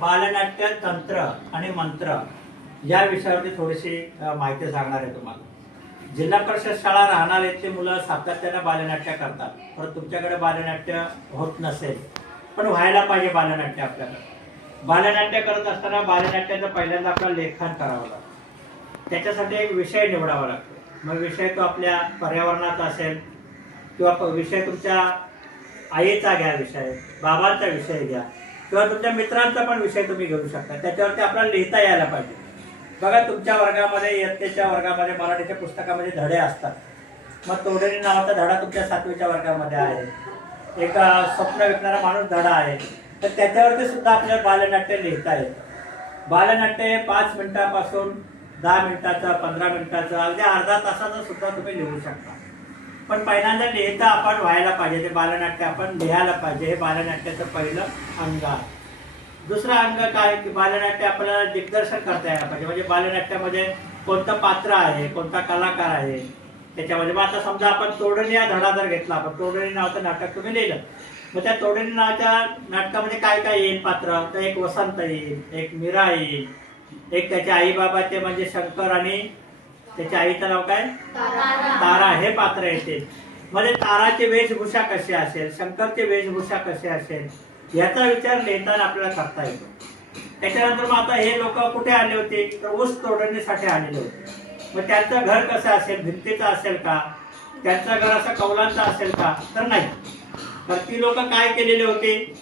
बालनाट्य तंत्र आणि मंत्र या विषयावरती थोडीशी माहिती सांगणार आहे तुम्हाला. जिल्हा परिषद शाळा राहणार ते मुलं सातत्यानं बालनाट्य करतात. पण तुमच्याकडे बालनाट्य होत नसेल पण व्हायला पाहिजे बालनाट्य आपल्याकडे बालनाट्य करत असताना बालनाट्याचं पहिल्यांदा आपल्याला लेखन करावं लागतं. त्याच्यासाठी एक विषय निवडावा लागतो. मग विषय तो आपल्या पर्यावरणाचा असेल किंवा विषय तुमच्या आईचा घ्या विषय बाबांचा विषय घ्या किंवा तुमच्या मित्रांचा पण विषय तुम्ही घेऊ शकता. त्याच्यावरती आपल्याला लिहिता यायला पाहिजे. बघा तुमच्या वर्गामध्ये इयत्तेच्या वर्गामध्ये मराठीच्या पुस्तकामध्ये धडे असतात. मग तोडणी नावाचा धडा तुमच्या सातवीच्या वर्गामध्ये आहे. एक स्वप्न विकणारा माणूस धडा आहे. तर त्याच्यावरती सुद्धा आपल्याला बालनाट्य लिहिता येतं. बालनाट्य हे पाच मिनिटापासून दहा मिनिटाचं पंधरा मिनिटाचं अगदी अर्धा तासाचं सुद्धा तुम्ही लिहू शकता. पण पहिल्यांदा लिहिता आपण व्हायला पाहिजे ते बालनाट्य आपण लिहायला पाहिजे. हे बालनाट्याचं पहिलं अंग आहे. अंग काय? की बालनाट्य आपल्याला दिग्दर्शन करता यायला पाहिजे. म्हणजे बालनाट्यामध्ये कोणतं पात्र आहे कोणता कलाकार आहे? त्याच्यामध्ये मग आता समजा आपण तोडणी हा धडा जर घेतला. आपण तोडणी नावाचं नाटक तुम्ही लिहिलं. मग त्या तोडणी नावाच्या नाटकामध्ये काय काय येईल पात्र? तर एक वसंत येईल एक मीरा येईल एक त्याच्या आई बाबाचे म्हणजे शंकर आणि त्याच्या आईचं नाव काय? तारा. हे पात्र येते म्हणजे ताराची वेशभूषा कशी असेल शंकरची वेशभूषा कशी असेल याचा विचार लिहिताना आपल्याला करता येतो. त्याच्यानंतर मग आता हे लोक कुठे आले होते? तर ऊस तोडणीसाठी आलेले होते. मग त्यांचं घर कसं असेल? भिंतीचं असेल का? त्यांचं घर असं कौलांचं असेल का? तर नाही. तर ती लोक काय केलेले होते?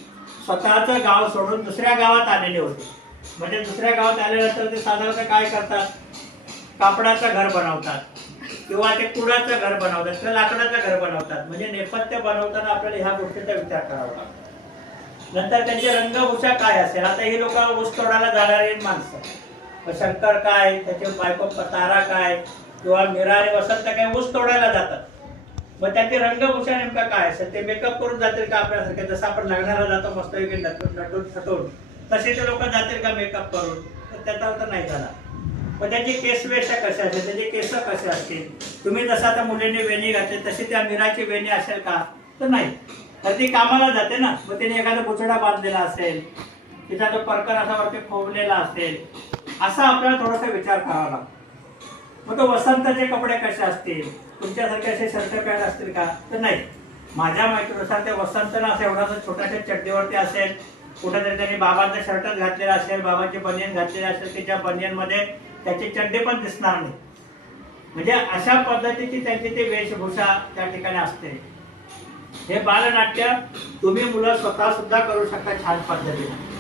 स्वतःचं गाव सोडून दुसऱ्या गावात आलेले होते. म्हणजे दुसऱ्या गावात आल्यानंतर ते साधारणतः काय करतात? कापडाचं घर बनवतात. किंवा ते कुडाचं घर बनवतात किंवा लाकडाचं घर बनवतात. म्हणजे नेपथ्य बनवताना आपल्याला ह्या गोष्टीचा विचार करावा लागतो. नंतर त्यांची रंगभूषा काय असेल? आता ही लोक ऊस तोडायला जाणारी माणसं. मग शंकर काय? त्याचे बायको तारा काय? किंवा मिरारे वसंत काय? ऊस तोडायला जातात. मग त्याची रंगभूषा नेमका काय असेल? ते मेकअप करून जातील का आपल्यासारखे? जसं आपण लग्नाला जातो मस्त नटून नटून सटून तसे ते लोक जातील का मेकअप करून? तर त्याचा अर्थ नाही झाला. मग त्याची केसवेशा कसे असेल त्याचे केस कसे असतील? तुम्ही जसं आता मुलींनी वेणी घातली तशी त्या मीराची वेणी असेल का? तर नाही. तर ती कामाला जाते ना. मग तिने एखादा बुचडा बांधलेला असेल तिचा तो परकर असा वरती खोवलेला असेल असा आपल्याला थोडासा विचार करावा लागतो. मग तो वसंताचे कपडे कसे असतील? तुमच्यासारखे असे शर्ट पॅन्ट असतील का? तर नाही. माझ्या माहितीनुसार ते वसंतनं असं एवढा छोट्याशा चड्डीवरती असेल कुठेतरी त्यांनी बाबांचा शर्टच घातलेला असेल बाबांची बनियन घातलेली असेल तिच्या बनियनमध्ये त्याचे चड्डे पण दिसणार नाही. म्हणजे अशा पद्धतीची त्यांची ती वेशभूषा त्या ठिकाणी असते. हे बालनाट्य तुम्ही मुलं स्वतः सुद्धा करू शकता छान पद्धतीने.